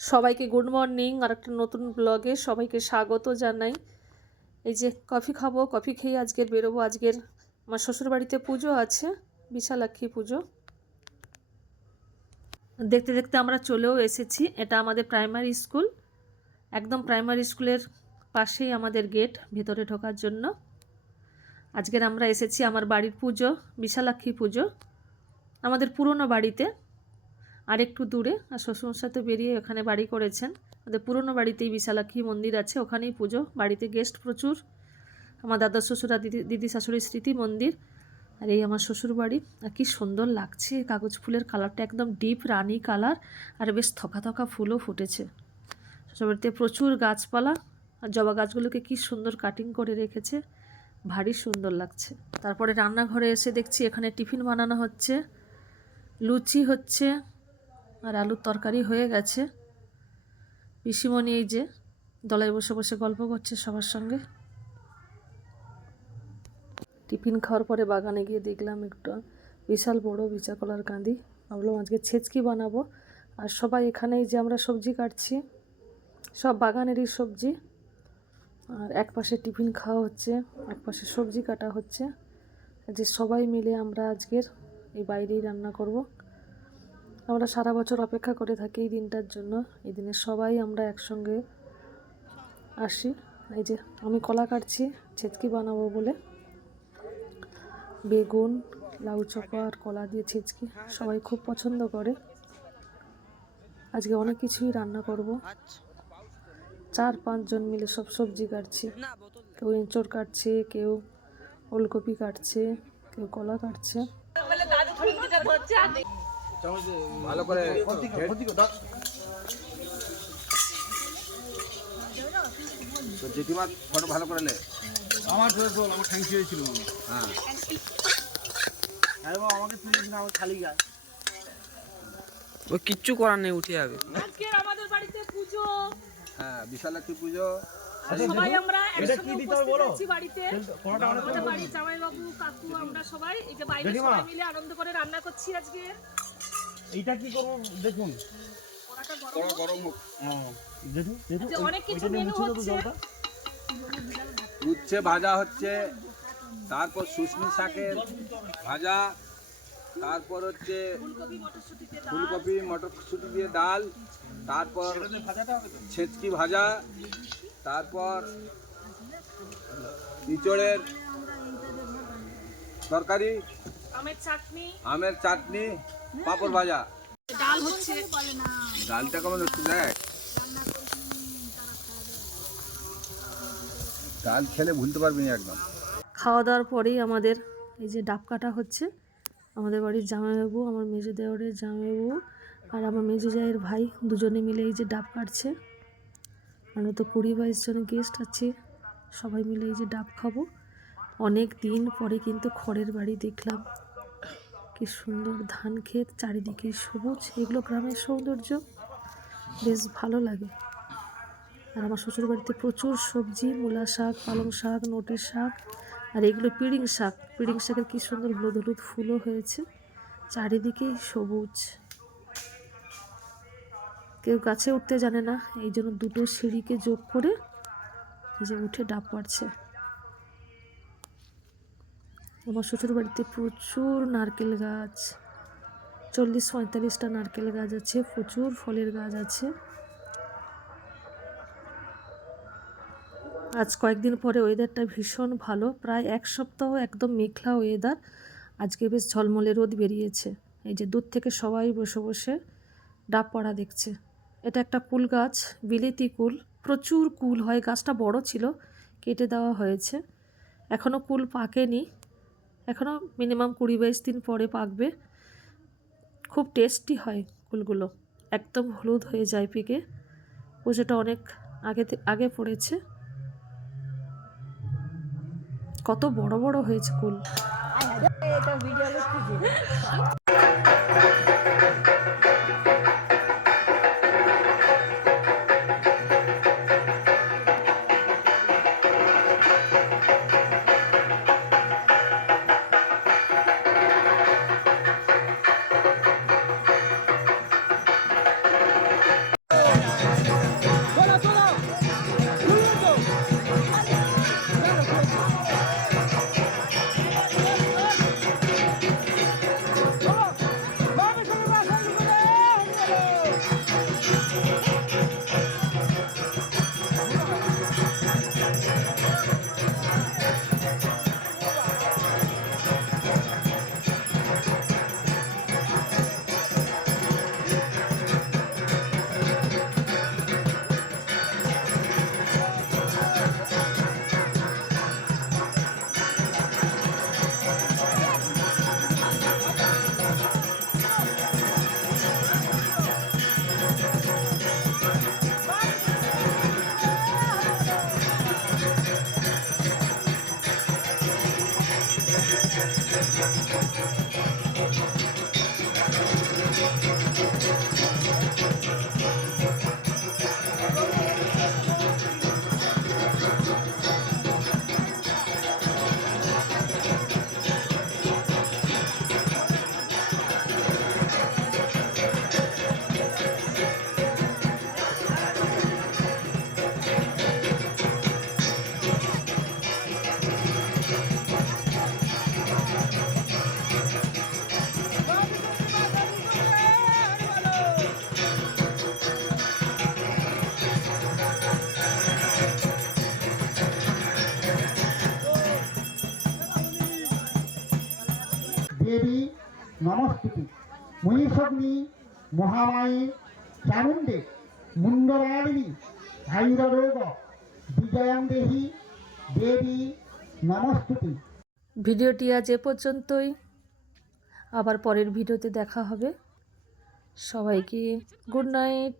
সবাইকে good morning. আর একটা নতুন ব্লগে সবাইকে স্বাগত জানাই। এই যে কফি খাবো, কফি খেয়ে আজকের বেরোবো। আজকের আমার শ্বশুরবাড়িতে পুজো আছে, বিশালাক্ষী পুজো। দেখতে দেখতে আমরা চলেও এসেছি। এটা আমাদের প্রাইমারি স্কুল, একদম প্রাইমারি স্কুলের পাশেই আমাদের গেট ভেতরে ঢোকার জন্য। আজকের আমরা এসেছি আমার বাড়ির পুজো, বিশালাক্ষী পুজো, আমাদের পুরনো বাড়িতে, আর একটু দূরে। আর শ্বশুর সাথে বেরিয়ে ওখানে বাড়ি করেছেন। আমাদের পুরনো বাড়িতেই বিশালাক্ষী মন্দির আছে, ওখানেই পুজো। বাড়িতে গেস্ট প্রচুর, আমার দাদা শ্বশুর আর দিদি শাশুড়ির স্মৃতি মন্দির। আর এই আমার শ্বশুর বাড়ি। আর কি সুন্দর লাগছে, কাগজ ফুলের কালারটা একদম ডিপ রানি কালার, আর বেশ থকা থকা ফুলও ফুটেছে। শ্বশুরবাড়িতে প্রচুর গাছপালা, আর জবা গাছগুলোকে কি সুন্দর কাটিং করে রেখেছে, ভারী সুন্দর লাগছে। তারপরে রান্নাঘরে এসে দেখছি এখানে টিফিন বানানো হচ্ছে, লুচি হচ্ছে আর আলুর তরকারি হয়ে গেছে। পিসিমণি এই যে দলায় বসে বসে গল্প করছে সবার সঙ্গে। টিফিন খাওয়ার পরে বাগানে গিয়ে দেখলাম একটা বিশাল বড় বিচা কলার কাঁদি। ভাবলাম আজকে ছেচকি বানাবো। আর সবাই এখানেই যে আমরা সবজি কাটছি, সব বাগানেরই সবজি। আর এক পাশে টিফিন খাওয়া হচ্ছে, এক পাশে সবজি কাটা হচ্ছে। যে সবাই মিলে আমরা আজকের এই বাইরেই রান্না করব। আমরা সারা বছর অপেক্ষা করে থাকি এই দিনটার জন্য। এই দিনে সবাই আমরা একসঙ্গে আসি। এই যে আমি কলা কাটছি ছেচকি বানাবো বলে। বেগুন, লাউ চোখা আর কলা দিয়ে ছেচকি সবাই খুব পছন্দ করে। আজকে অনেক কিছুই রান্না করব। 4-5 জন মিলে সব সবজি কাটছি। কেউ এঁচড় কাটছে, কেউ ওলকপি কাটছে, কেউ কলা কাটছে। ভালো করে জেঠিমা ফটো ভালো করে নে। আমার ঠ্যাংকি হয়েছিল। হ্যাঁ আমাকে তুলে দিন, আমার খালি গায়ে। ও কিচ্ছু করার নেই, উঠে যাবে। আজকে আমাদের বাড়িতে পুজো। হ্যাঁ, বিশালাক্ষী পুজো। সবাই আমরা একসঙ্গে উপস্থিত আছি বাড়িতে। আমাদের বাড়ির জামাইবাবু, কাকু, আমরা সবাই এই যে বাইরে সবাই মিলে আনন্দ করে রান্না করছি আজকে। এইটা কি করব দেখুন, বড় গরম হোক। দেখুন যে অনেক কিছু মেনু হচ্ছে। উচ্ছে ভাজা হচ্ছে, তারপর শুশনি শাকের ভাজা, তারপর হচ্ছে ফুলকপি মটরশুঁটি দিয়ে ডাল, তারপর ছেচকি ভাজা, তারপর ইঁচড়ের তরকারি, আমের চাটনি, পাঁপড় ভাজা, ডাল হচ্ছে। ডালটা কেমন হচ্ছে দেখ, ডাল খেলে ভুলতে পারবি না একদম। খাওয়া দাওয়ার পরেই আমাদের এই যে ডাব কাটা হচ্ছে। আমাদের বাড়ির জামাইবাবু, আমার মেজো দেওরের জামাইবাবু আর আমার মেজো জায়ের ভাই দুজনে মিলে এই যে ডাব কাটছে। আমরা তো 20-22 জন গেস্ট আছি, সবাই মিলে এই যে ডাব খাবো। অনেক দিন পরে কিন্তু খড়ের বাড়ি দেখলাম। কি সুন্দর ধান ক্ষেত, চারিদিকে সবুজ, এগুলো গ্রামের সৌন্দর্য, বেশ ভালো লাগে। আর আমার শ্বশুরবাড়িতে প্রচুর সবজি, মূলা শাক, পালং শাক, নোটের শাক, আর এগুলো পিড়িং শাক। পিড়িং শাকের কি সুন্দর হলুদ হলুদ ফুলও হয়েছে, চারিদিকেই সবুজ। কেউ গাছে উঠতে জানে না, এই জন্য দুটো সিঁড়িকে যোগ করে যে উঠে ডাব পাড়ছে। আমার শ্বশুরবাড়িতে প্রচুর নারকেল গাছ, 40-45টা নারকেল গাছ আছে, প্রচুর ফলের গাছ আছে। আজ কয়েকদিন পরে ওয়েদারটা ভীষণ ভালো, প্রায় 1 সপ্তাহ একদম মেঘলা ওয়েদার। আজকে বেশ ঝলমলে রোদ বেরিয়েছে। এই যে দূর থেকে সবাই বসে বসে ডাব পাড়া দেখছে। এটা একটা কুল গাছ, বিলেতি কুল, প্রচুর কুল হয়। গাছটা বড় ছিল, কেটে দেওয়া হয়েছে। এখনও কুল পাকেনি, এখনও মিনিমাম 20-22 দিন পরে পাকবে। খুব টেস্টি হয় কুলগুলো, একদম হলুদ হয়ে যায় পেকে। পুজোটা অনেক আগে পড়েছে। কত বড় বড় হয়েছে কুল। নমস্তুতি মহিষগ্নি মহামায়ে চামুণ্ডে মুন্ডমালিনী ভাইররোগ বিজয়ং দেহি দেবী নমস্তুতি। ভিডিওটি আজ এ পর্যন্তই, আবার পরের ভিডিওতে দেখা হবে। সবাইকে গুড নাইট।